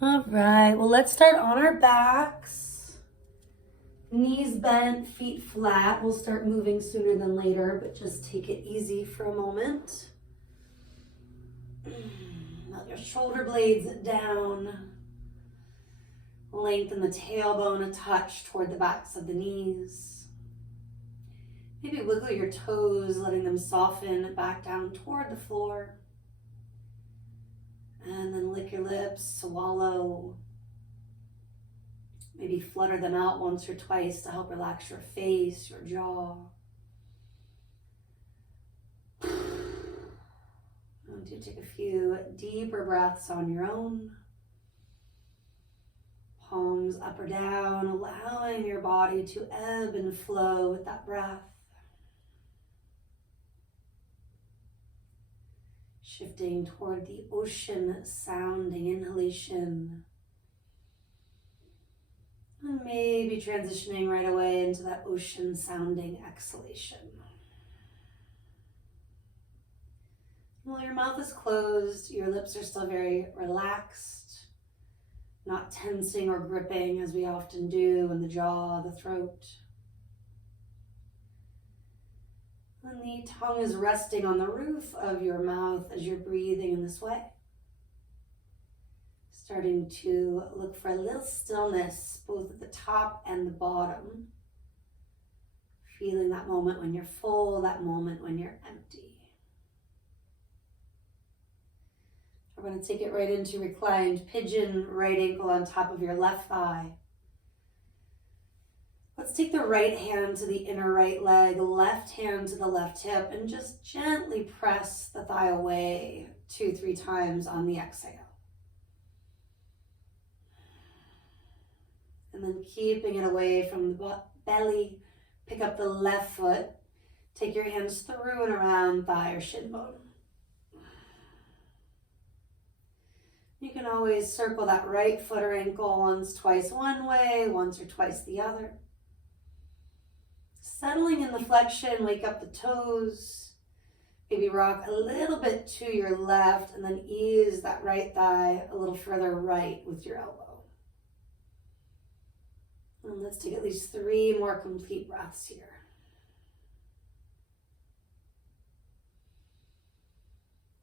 All right, well, let's start on our backs. Knees bent, feet flat. We'll start moving sooner than later, but just take it easy for a moment. Let your shoulder blades down. Lengthen the tailbone a touch toward the backs of the knees. Maybe wiggle your toes, letting them soften back down toward the floor. And then lick your lips, swallow. Maybe flutter them out once or twice to help relax your face, your jaw. And do take a few deeper breaths on your own. Palms up or down, allowing your body to ebb and flow with that breath. Shifting toward the ocean sounding inhalation. And maybe transitioning right away into that ocean sounding exhalation. While your mouth is closed, your lips are still very relaxed, not tensing or gripping as we often do in the jaw, the throat. And the tongue is resting on the roof of your mouth as you're breathing in this way. Starting to look for a little stillness both at the top and the bottom. Feeling that moment when you're full, that moment when you're empty. We're going to take it right into reclined pigeon, right ankle on top of your left thigh. Let's take the right hand to the inner right leg, left hand to the left hip, and just gently press the thigh away 2-3 times on the exhale. And then keeping it away from the belly, pick up the left foot, take your hands through and around thigh or shin bone. You can always circle that right foot or ankle once, twice one way, once or twice the other. Settling in the flexion, wake up the toes. Maybe rock a little bit to your left and then ease that right thigh a little further right with your elbow. And let's take at least 3 more complete breaths here.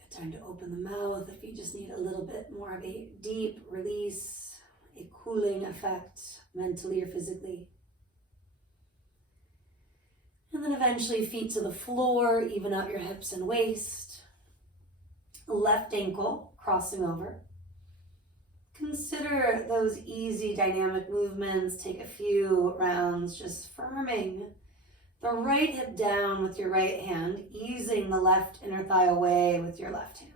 Good time to open the mouth if you just need a little bit more of a deep release, a cooling effect mentally or physically. And then eventually feet to the floor, even out your hips and waist. Left ankle crossing over. Consider those easy dynamic movements. Take a few rounds just firming the right hip down with your right hand, easing the left inner thigh away with your left hand.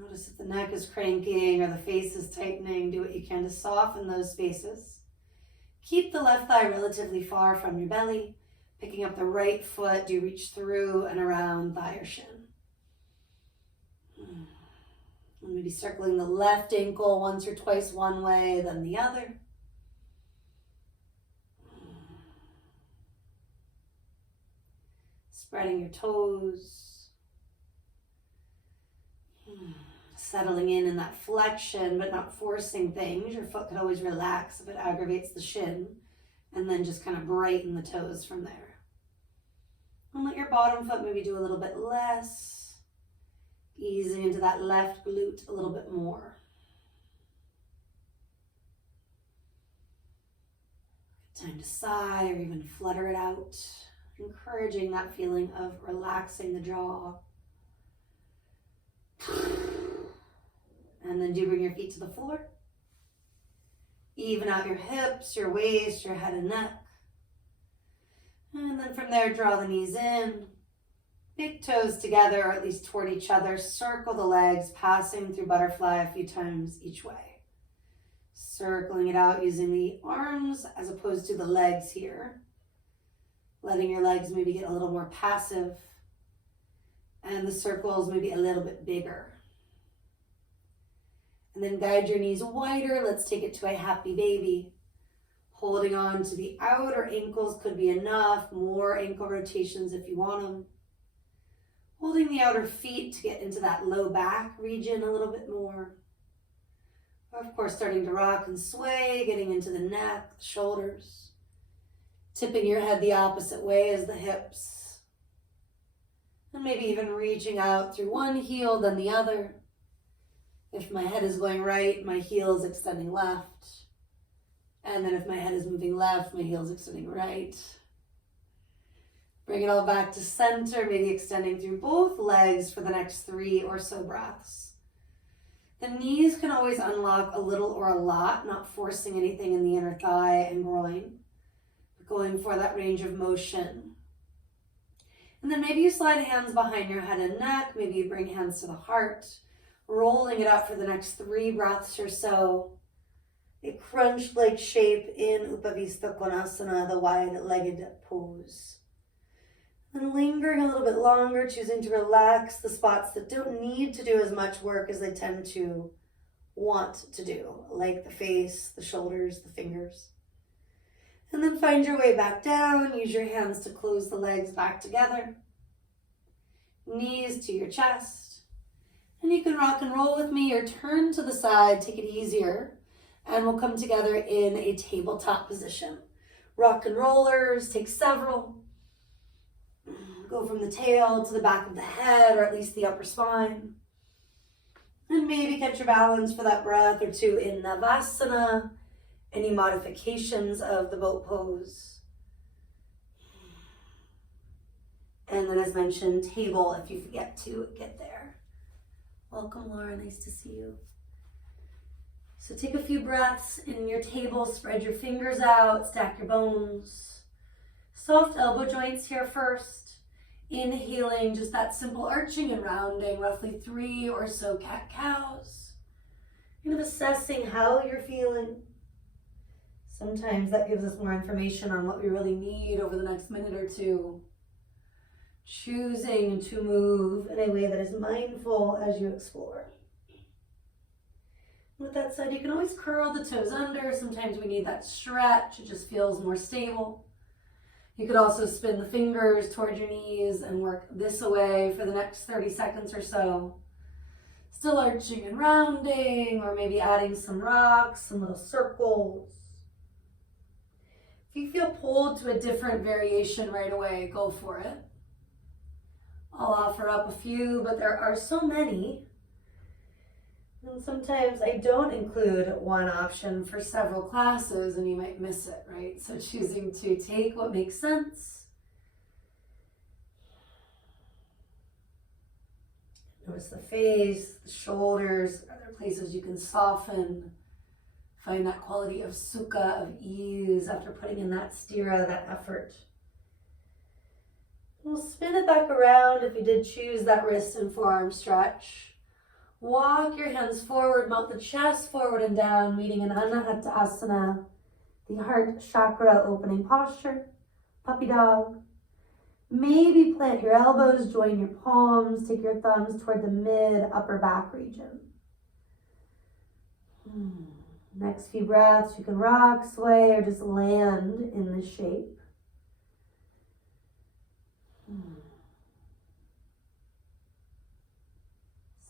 Notice if the neck is cranking or the face is tightening, do what you can to soften those spaces. Keep the left thigh relatively far from your belly. Picking up the right foot, do reach through and around thigh or shin. And maybe circling the left ankle once or twice one way, then the other. Spreading your toes. Settling in that flexion, but not forcing things. Your foot could always relax if it aggravates the shin, and then just kind of brighten the toes from there. And let your bottom foot maybe do a little bit less, easing into that left glute a little bit more. Time to sigh or even flutter it out, encouraging that feeling of relaxing the jaw. And then do bring your feet to the floor. Even out your hips, your waist, your head and neck. And then from there, draw the knees in. Big toes together, or at least toward each other. Circle the legs, passing through butterfly a few times each way. Circling it out using the arms as opposed to the legs here. Letting your legs maybe get a little more passive. And the circles maybe a little bit bigger. And then guide your knees wider. Let's take it to a happy baby. Holding on to the outer ankles could be enough. More ankle rotations if you want them. Holding the outer feet to get into that low back region a little bit more. Of course, starting to rock and sway, getting into the neck, the shoulders. Tipping your head the opposite way as the hips. And maybe even reaching out through one heel, then the other. If my head is going right, my heel is extending left. And then if my head is moving left, my heel is extending right. Bring it all back to center, maybe extending through both legs for the next 3 or so breaths. The knees can always unlock a little or a lot, not forcing anything in the inner thigh and groin, but going for that range of motion. And then maybe you slide hands behind your head and neck, maybe you bring hands to the heart, rolling it up for the next 3 breaths or so. A crunch-like shape in Upavista Konasana, the wide-legged pose. And lingering a little bit longer, choosing to relax the spots that don't need to do as much work as they tend to want to do, like the face, the shoulders, the fingers. And then find your way back down. Use your hands to close the legs back together. Knees to your chest. And you can rock and roll with me or turn to the side, take it easier. And we'll come together in a tabletop position. Rock and rollers, take several. Go from the tail to the back of the head, or at least the upper spine. And maybe catch your balance for that breath or two in Navasana. Any modifications of the boat pose. And then as mentioned, table if you forget to get there. Welcome, Laura, nice to see you. So take a few breaths in your table, spread your fingers out, stack your bones. Soft elbow joints here first. Inhaling, just that simple arching and rounding, roughly 3 or so cat-cows. Kind of assessing how you're feeling. Sometimes that gives us more information on what we really need over the next minute or two. Choosing to move in a way that is mindful as you explore. With that said, you can always curl the toes under. Sometimes we need that stretch. It just feels more stable. You could also spin the fingers towards your knees and work this away for the next 30 seconds or so. Still arching and rounding, or maybe adding some rocks, some little circles. If you feel pulled to a different variation right away, go for it. I'll offer up a few, but there are so many. And sometimes I don't include one option for several classes and you might miss it, right? So choosing to take what makes sense. Notice the face, the shoulders. Are there places you can soften? Find that quality of sukha, of ease after putting in that stira, that effort. We'll spin it back around if you did choose that wrist and forearm stretch. Walk your hands forward, melt the chest forward and down, meeting in Anahata Asana, the heart chakra opening posture, puppy dog. Maybe plant your elbows, join your palms, take your thumbs toward the mid-upper back region. Next few breaths, you can rock, sway, or just land in this shape.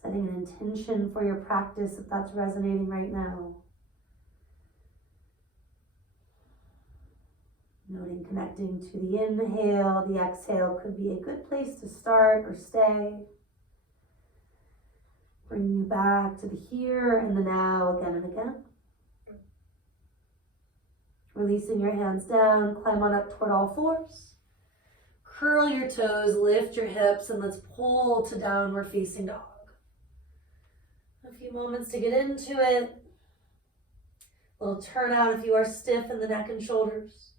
Setting an intention for your practice if that's resonating right now. Noting connecting to the inhale, the exhale could be a good place to start or stay. Bring you back to the here and the now again and again. Releasing your hands down, climb on up toward all fours. Curl your toes, lift your hips, and let's pull to downward facing dog. A few moments to get into it. A little turnout if you are stiff in the neck and shoulders.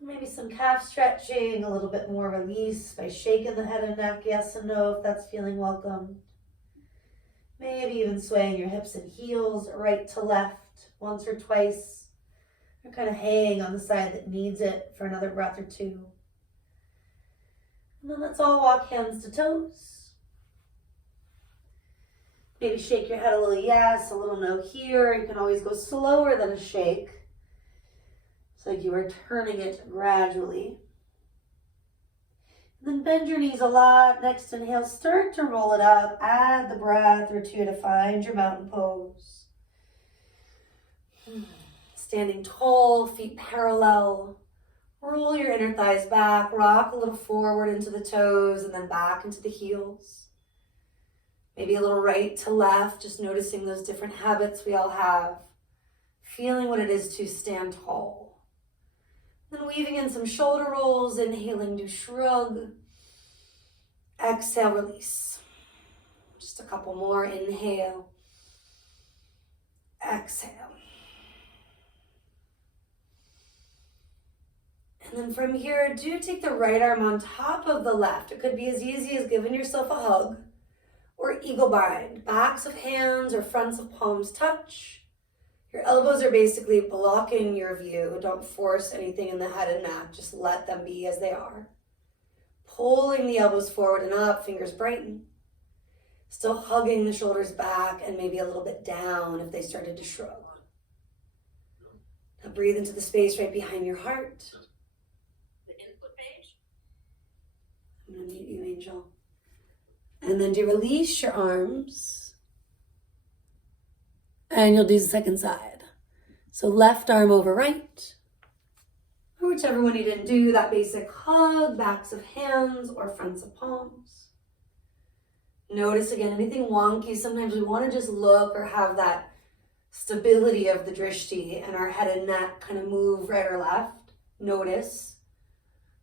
Maybe some calf stretching, a little bit more release by shaking the head and neck, yes and no if that's feeling welcome. Maybe even swaying your hips and heels right to left once or twice. Or kind of hang on the side that needs it for another breath or two. And then let's all walk hands to toes. Maybe shake your head a little yes, a little no here. You can always go slower than a shake. It's like you are turning it gradually. Then bend your knees a lot. Next inhale, start to roll it up. Add the breath or two to find your mountain pose. Standing tall, feet parallel. Roll your inner thighs back. Rock a little forward into the toes and then back into the heels. Maybe a little right to left, just noticing those different habits we all have. Feeling what it is to stand tall. Then weaving in some shoulder rolls, inhaling to shrug. Exhale, release. Just a couple more. Inhale. Exhale. And then from here, do take the right arm on top of the left. It could be as easy as giving yourself a hug or eagle bind. Backs of hands or fronts of palms touch. Your elbows are basically blocking your view. Don't force anything in the head and neck. Just let them be as they are. Pulling the elbows forward and up, fingers brighten. Still hugging the shoulders back and maybe a little bit down if they started to shrug. Now breathe into the space right behind your heart. The input page. I'm going to mute you, Angel. And then do release your arms. And you'll do the second side. So left arm over right. Or whichever one you didn't do, that basic hug, backs of hands or fronts of palms. Notice again, anything wonky, sometimes we want to just look or have that stability of the drishti and our head and neck kind of move right or left. Notice.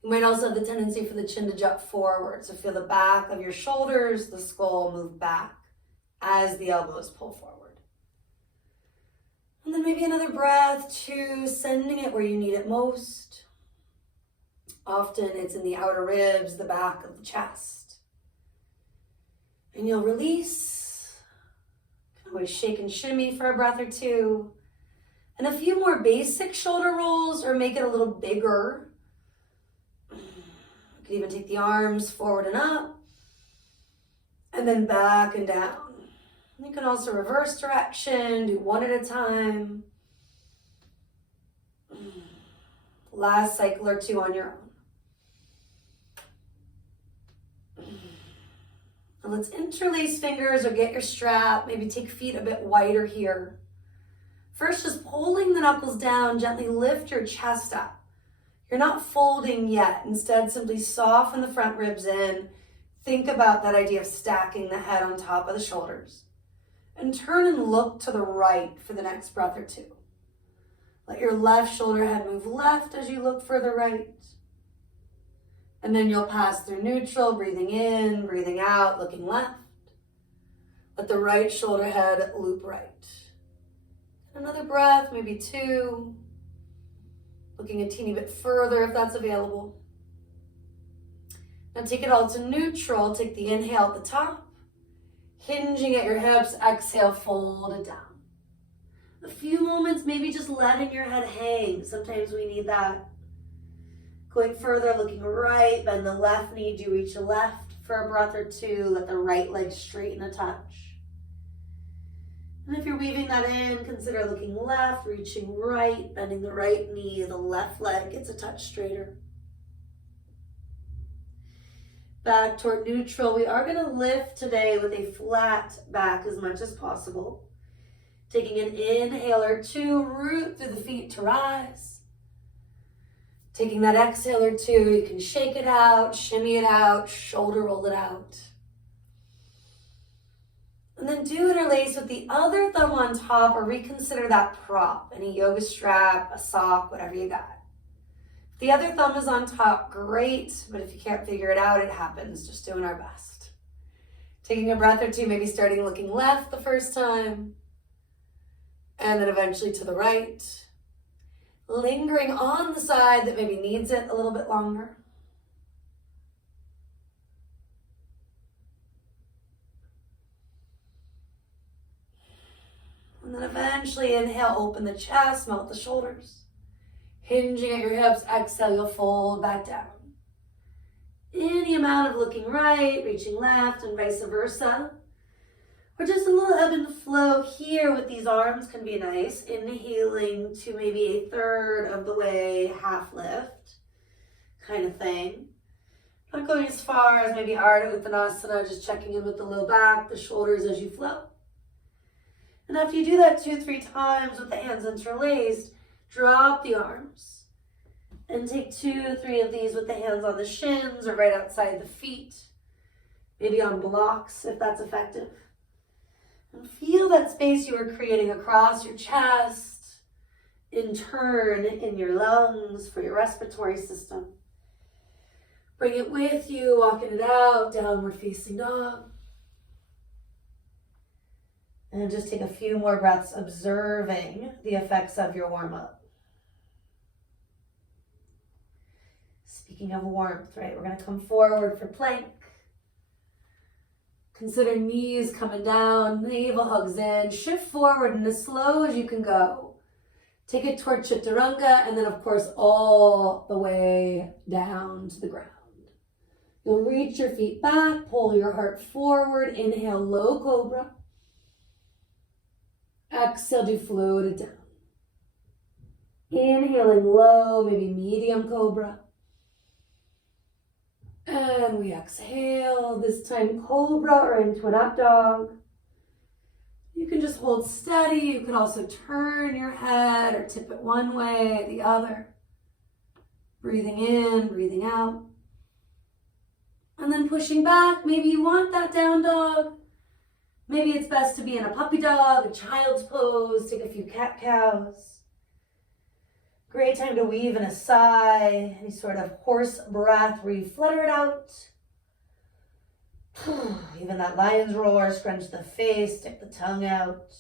You might also have the tendency for the chin to jut forward. So feel the back of your shoulders, the skull move back as the elbows pull forward. And then maybe another breath to sending it where you need it most. Often it's in the outer ribs, the back of the chest. And you'll release. You can always shake and shimmy for a breath or two. And a few more basic shoulder rolls or make it a little bigger. You could even take the arms forward and up. And then back and down. You can also reverse direction, do one at a time. Last cycle or two on your own. Now let's interlace fingers or get your strap. Maybe take feet a bit wider here. First, just pulling the knuckles down, gently lift your chest up. You're not folding yet. Instead, simply soften the front ribs in. Think about that idea of stacking the head on top of the shoulders. And turn and look to the right for the next breath or two. Let your left shoulder head move left as you look further right. And then you'll pass through neutral, breathing in, breathing out, looking left. Let the right shoulder head loop right. Another breath, maybe two. Looking a teeny bit further if that's available. Now take it all to neutral. Take the inhale at the top. Hinging at your hips, exhale, fold it down. A few moments, maybe just letting your head hang. Sometimes we need that. Going further, looking right, bend the left knee, do reach left for a breath or two. Let the right leg straighten a touch. And if you're weaving that in, consider looking left, reaching right, bending the right knee, the left leg gets a touch straighter. Back toward neutral. We are going to lift today with a flat back as much as possible. Taking an inhale or two, root through the feet to rise. Taking that exhale or two, you can shake it out, shimmy it out, shoulder roll it out. And then do interlace with the other thumb on top or reconsider that prop, any yoga strap, a sock, whatever you got. The other thumb is on top, great, but if you can't figure it out, it happens. Just doing our best. Taking a breath or two, maybe starting looking left the first time, and then eventually to the right. Lingering on the side that maybe needs it a little bit longer. And then eventually inhale, open the chest, melt the shoulders. Hinging at your hips, exhale, you'll fold back down. Any amount of looking right, reaching left, and vice versa. Or just a little ebb and flow here with these arms can be nice. Inhaling to maybe a third of the way, half lift kind of thing. Not going as far as maybe Ardha Uttanasana, just checking in with the low back, the shoulders as you flow. And after you do that 2-3 times with the hands interlaced, drop the arms. And take 2-3 of these with the hands on the shins or right outside the feet. Maybe on blocks if that's effective. And feel that space you are creating across your chest, in turn in your lungs for your respiratory system. Bring it with you, walking it out, downward facing dog. And just take a few more breaths observing the effects of your warm-up. Speaking of warmth, right, we're going to come forward for plank. Consider knees coming down, navel hugs in, shift forward and as slow as you can go. Take it toward Chaturanga and then of course all the way down to the ground. You'll reach your feet back, pull your heart forward, inhale low cobra. Exhale to float it down. Inhaling low, maybe medium cobra. And we exhale, this time cobra or into an up dog. You can just hold steady. You can also turn your head or tip it one way, the other. Breathing in, breathing out. And then pushing back. Maybe you want that down dog. Maybe it's best to be in a puppy dog, a child's pose, take a few cat-cows. Great time to weave in a sigh, any sort of horse breath where you flutter it out. Even that lion's roar, scrunch the face, stick the tongue out.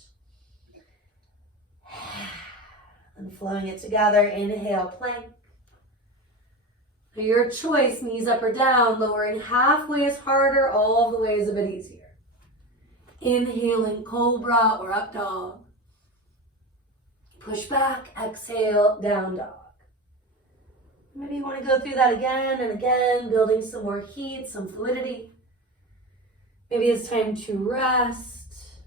And flowing it together, inhale, plank. Your choice, knees up or down, lowering halfway is harder, all the way is a bit easier. Inhaling cobra or up dog. Push back, exhale, down dog. Maybe you want to go through that again and again, building some more heat, some fluidity. Maybe it's time to rest,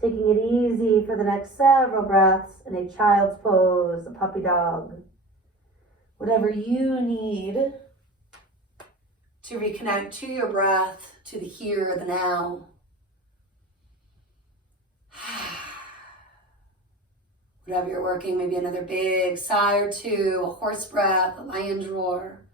taking it easy for the next several breaths in a child's pose, a puppy dog. Whatever you need to reconnect to your breath, to the here, the now. Whatever you're working, maybe another big sigh or two, a horse breath, a lion's roar.